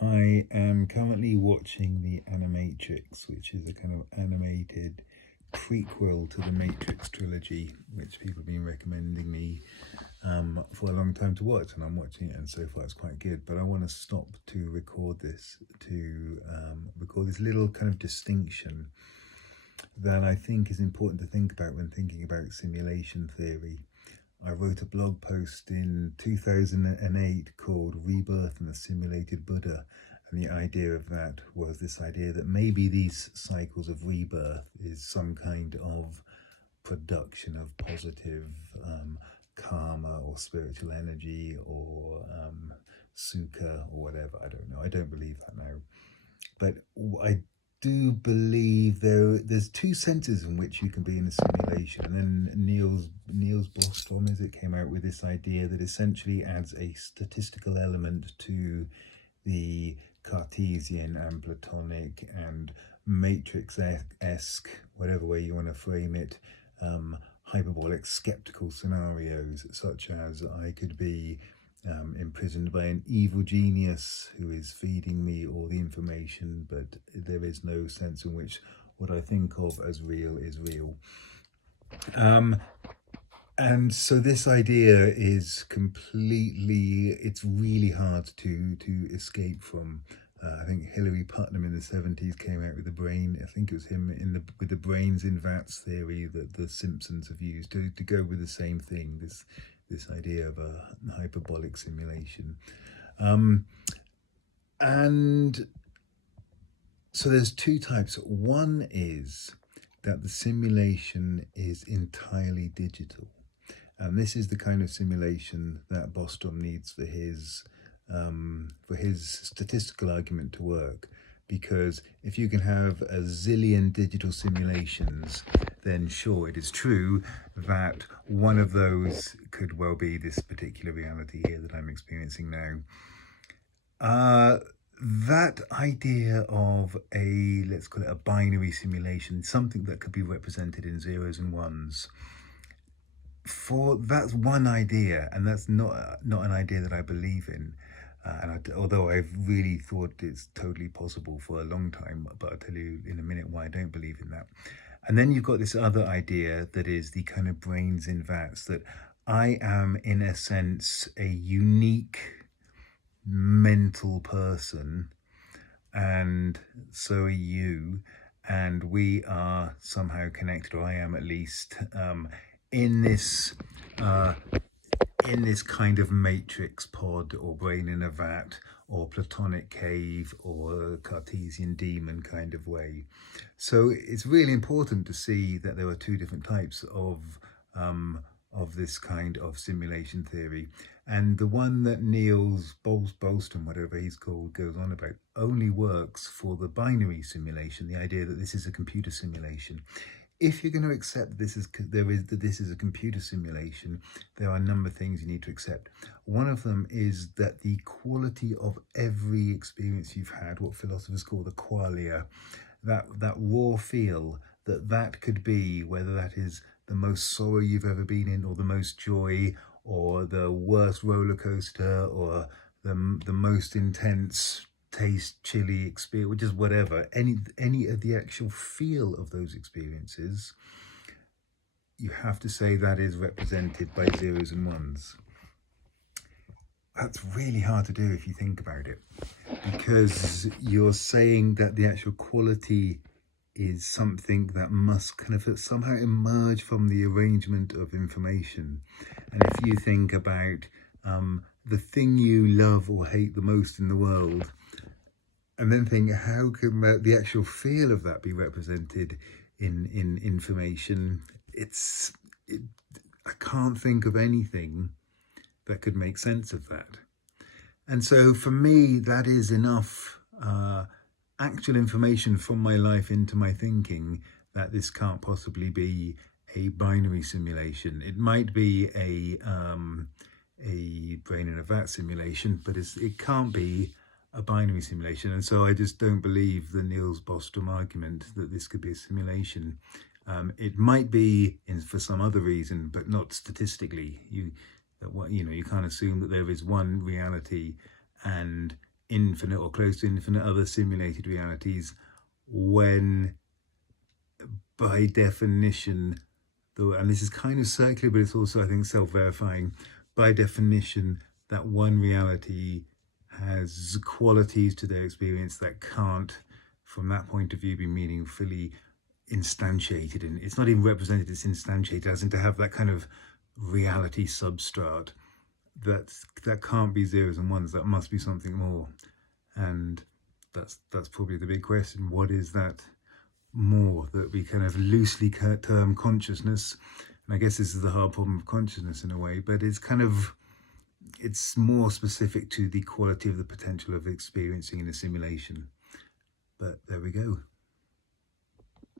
I am currently watching the Animatrix, which is a kind of animated prequel to the Matrix trilogy, which people have been recommending me for a long time to watch, and I'm watching it, and so far it's quite good. But I want to stop to record this little kind of distinction that I think is important to think about when thinking about simulation theory. I wrote a blog post in 2008 called Rebirth and the Simulated Buddha, and the idea of that was this idea that maybe these cycles of rebirth is some kind of production of positive karma or spiritual energy or sukha or whatever. I don't know. I don't believe that now. But I do believe there's two senses in which you can be in a simulation, and then Niels Bostrom came out with this idea that essentially adds a statistical element to the Cartesian and Platonic and Matrix-esque, whatever way you want to frame it, hyperbolic skeptical scenarios, such as I could be imprisoned by an evil genius who is feeding me all the information, but there is no sense in which what I think of as real is real. And so this idea is it's really hard to escape from. I think Hilary Putnam in the 70s came out with the brain, I think it was him, with the brains in vats theory that the Simpsons have used to go with the same thing, this idea of a hyperbolic simulation. And so there's two types. One is that the simulation is entirely digital. And this is the kind of simulation that Bostrom needs for his statistical argument to work. Because if you can have a zillion digital simulations, then sure, it is true that one of those could well be this particular reality here that I'm experiencing now. That idea of let's call it a binary simulation, something that could be represented in zeros and ones, that's one idea, and that's not an idea that I believe in. Although I've really thought it's totally possible for a long time, but I'll tell you in a minute why I don't believe in that. And then you've got this other idea that is the kind of brains in vats, that I am in a sense a unique mental person, and so are you, and we are somehow connected, or I am at least, in this kind of matrix pod or brain in a vat or Platonic cave or Cartesian demon kind of way. So it's really important to see that there are two different types of this kind of simulation theory. And the one that Niels Bostrom, whatever he's called, goes on about only works for the binary simulation, the idea that this is a computer simulation. If you're going to accept this is a computer simulation, there are a number of things you need to accept. One of them is that the quality of every experience you've had, what philosophers call the qualia, that raw feel, that could be whether that is the most sorrow you've ever been in, or the most joy, or the worst roller coaster, or the most intense taste, chili experience, just whatever, any of the actual feel of those experiences, you have to say that is represented by zeros and ones. That's really hard to do if you think about it, because you're saying that the actual quality is something that must kind of somehow emerge from the arrangement of information. And if you think about the thing you love or hate the most in the world, and then think, how can the actual feel of that be represented in information? I can't think of anything that could make sense of that. And so for me, that is enough actual information from my life into my thinking that this can't possibly be a binary simulation. It might be a brain in a vat simulation, but it can't be a binary simulation. And so I just don't believe the Niels Bostrom argument that this could be a simulation. It might be for some other reason, but not statistically. You can't assume that there is one reality and infinite or close to infinite other simulated realities, when by definition, though, and this is kind of circular, but it's also, I think, self-verifying, by definition, that one reality has qualities to their experience that can't, from that point of view, be meaningfully instantiated. And it's not even represented, it's instantiated, as in to have that kind of reality substrate that can't be zeros and ones. That must be something more. And that's probably the big question. What is that more that we kind of loosely term consciousness? And I guess this is the hard problem of consciousness in a way, but it's more specific to the quality of the potential of experiencing in a simulation. But there we go.